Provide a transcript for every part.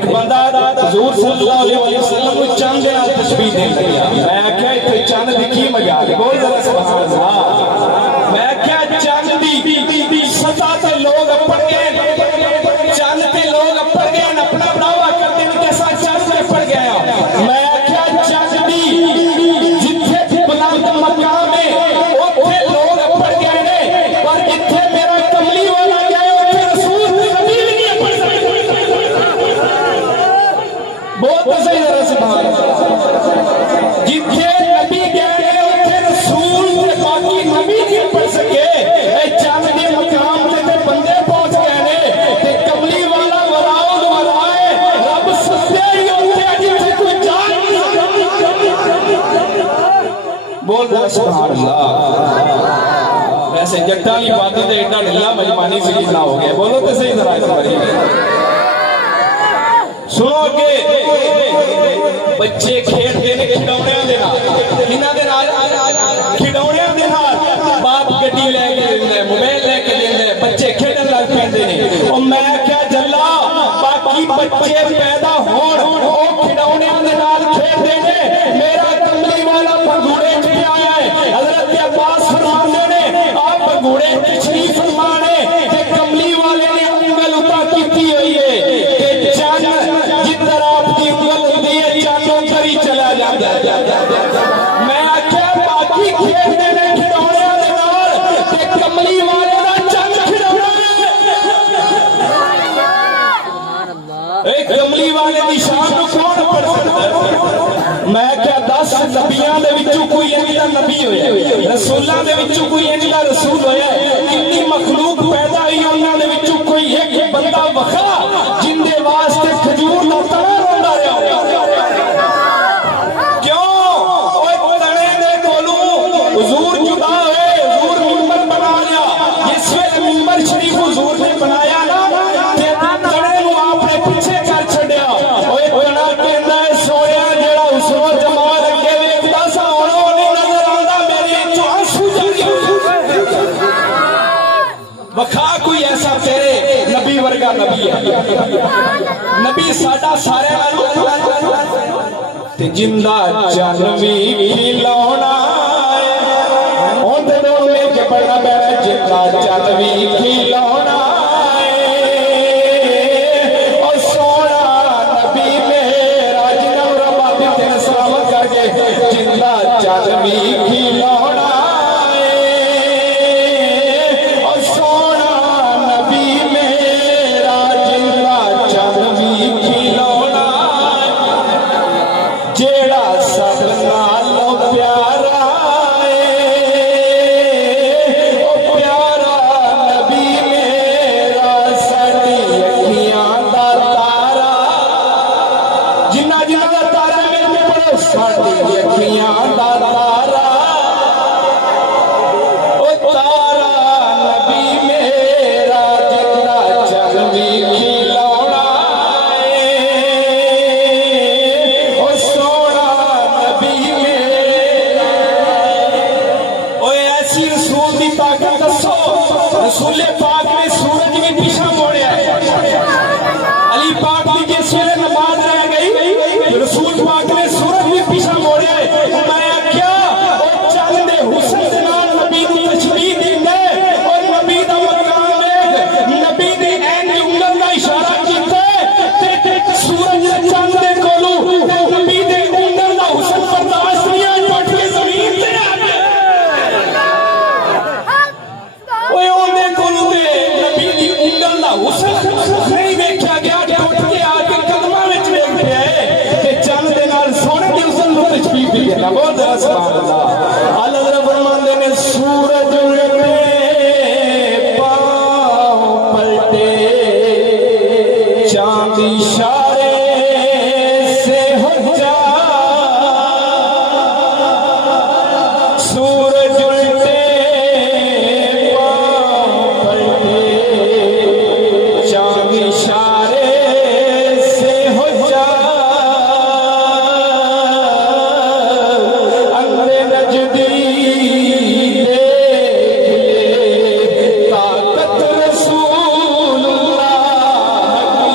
एक बंदा हुजूर सल्लल्लाहु अलैहि वसल्लम को चंद दे नाल तशबीह देन लगा। मैं आख्या इत्थे चंद दी की मजाक है, बोल जरा सुभान अल्लाह। मैं आख्या चंद दी सतह ते लोग अपड़ गए, चंद ते लोग अपड़ गए, अपना दावा करते हैं कि सा चंद ते पड़ गया। मैं आख्या चंद दी जिथे बुलंद मकाम है ओथे लोग अपड़ गए ने, पर जिथे मेरा कमली वाला गया ओथे रसूल कभी भी नहीं अपड़ सकते। बहुत सही जरा सुभान अल्लाह। जिथे नबी गए ओथे रसूल ते बाकी नबी नहीं पढ़ सके। ए चंद दे मकाम ते बंदे पहुंच गए ने ते कमली वाला वराउद वराए रब सत्या ही ओथे जिथे कोई जा नहीं सकता। बोल रहा सुभान अल्लाह। वैसे जट्टा की बातें तो एडा ढिल्ला मजमानी से लिखना हो गया। बोलो तो सही जरा इस बारी सुनो के बच्चे खेलते ने खिडौणियां दे नाल, किन्हां दे नाल? खिडौणियां दे नाल। बाप गड्डी लेके देंदे, मोबाइल लेके देंदे, बच्चे खेलण लग पैंदे ने। ओ मैं क्या जल्ला बाकी बच्चे पैदा होण ओ खिडौणियां दे नाल खेलदे ने। मेरा कमली वाला भगूड़े च आया है। हजरत अब्बास फरमाते ने आप भगूड़े तशरीफ फरमाने ते कमली वाले ने उंगल उता कीती हुई है कि चंद जिधर आपकी उंगल होती है चंद उधर ही चला जाता है। मैं आख्या बाकी खेलते ने खिडौणियां दे नाल ते कमली वाले दा चंद खिडौना है। ए कमली वाले दी शान को कौन पढ़ सकता है? मैं क्या 10 नबियां दे विचों कोई इंज दा नबी होया, रसूलां दे विचों कोई इंज दा रसूल होया। कितनी मखलूक पैदा हुई उन्हां दे विचों कोई एक बंदा वखा जिंदे वास्ते खजूर दा तना रोंदा रहा। क्यों? ओए तने दे कोलों हुजूर जुदा होए, हुजूर मिंबर बना लिया। जिस वेले मिंबर शरीफ हुजूर ने बनाया ना ते तने नूं आपने पीछे कर छड्या। ओए तना कहंदा है सोया जेड़ा हुस्न जमाल अगे वेखदा सा हुण ओ नहीं नजर आंदा, मेरी अखों आंसू जागे। वखा कोई ऐसा तेरे नबी वर्गा नबी है। नबी साडा सारे ते जिंदा जानवी खिलौना है। ओंदे दोले के बड़ा बड़ा जिंदा जानवी खिलौना है। ओ सोना नबी मेरा जिन्हों रब तेरे सलामत करके जिंदा जानवी खिलौना है। ओ सोना नबी मेरा जिंदा जानवी खिलौना जेड़ा सब नालों प्यारा है। ओ प्यारा नबी मेरा साडी अखियां दा तारा। जिन्ना जिन्ना दा तारा मेरे में पढ़ो साडी अखियां दा तारा। ओ तारा नबी मेरा जिंदा जानवी खिलौना है। ओ सोना नबी मेरा। ओए ऐसी रसूल दी ताकत दसो। रसूले पाक ने सूरज भी पीछा मोड़िया है। अली पाक की जिस वेले नमाज रह गई रसूल पाक ने सूरज भी पीछा मोड़िया है। मैं आख्या ओ चंद दे हुस्न दे नाल नबी दी तशबीह दिंदे और नबी दा मकाम देख नबी दी ऐन उंगल दा इशारा कीते ते सूरज दे चंद दे कोलू नबी दे उंगल दा हुस्न बर्दाश्त नहीं होया, टुट के जमीन ते आ गया। ओए ओंदे कोलू ते नबी दी उंगल दा हुस्न नहीं देखा गया, टुट के आके कदमां विच वेख पिया ते चंद दे नाल सोने दी हुस्न नु तशबीह दी है। बहुत जरा सुभान अल्लाह। अल्लाह जरा फरमांदे ने सूरज उड़े पांव पलटे चांद इशारे से हो जा। सूरज उल्टे पांव पलटे चांद इशारे से हो जा। अंदर नजदी ताकत रसूलुल्लाह की।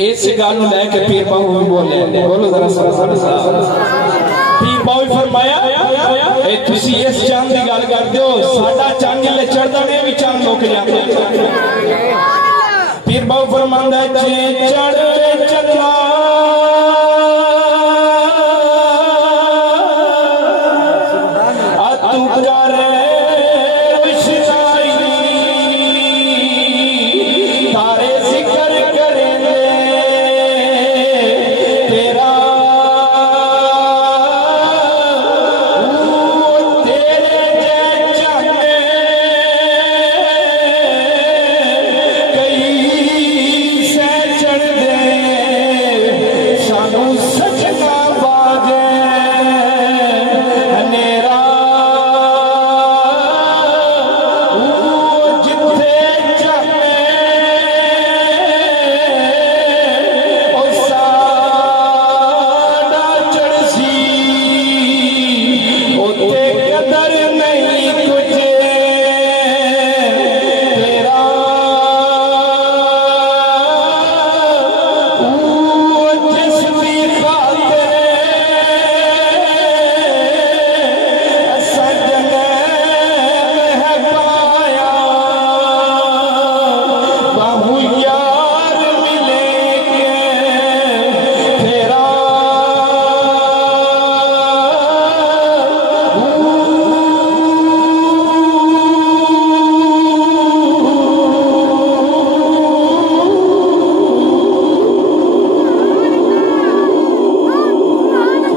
इस गल लैके पीर बाबू भी बोले, बोलो जरा पीर बाबू फरमाया तुसी इस चंद की गल करते हो, साडा चंद जिले चढ़ता ने भी चंद मुक जाते। पीर बाबू फरमांदा जे चढ़ चला तू कर तारे जिक्र करेंगे तेरा तेरे जैसे कई से चढ़ दे सानू सजना बाजे हनेरा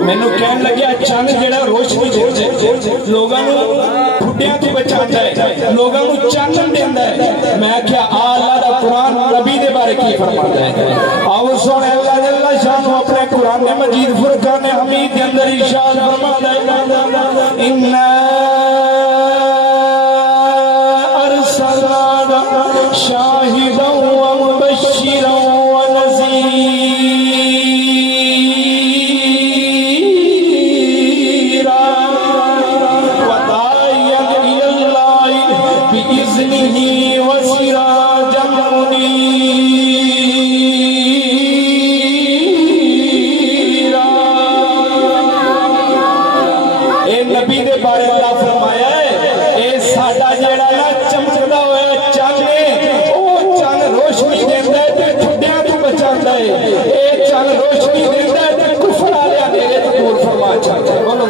मैनू कह लगे चंद जड़ा रोशनी देता है, लोगों ठुड्डियां तो बचाता है, लोगों चानन देता है। मैं क्या अल्लाह दा कुरान नबी दे बारे की फरमाता है। आओ सुन अल्लाह जल्ला शान अपने कुरान मजीद फुरकान हमीद के अंदर इरशाद फरमाता है इन्ना अरसलना शाहिदन व मुबश्शिरन व नज़ीरा बिइज़्निही व सिराजम मुनीरा। ए नबी दे बारे अल्लाह फरमाया है ए साडा जेड़ा ना चमकदा होया चंद है ओ चंद रोशनी देंदा है ते ठुड्डियां तो बचांदा है। ए चंद रोशनी देंदा है ते कुफर वाले अंधेरे तो दूर फरमा चाहता है। बोलो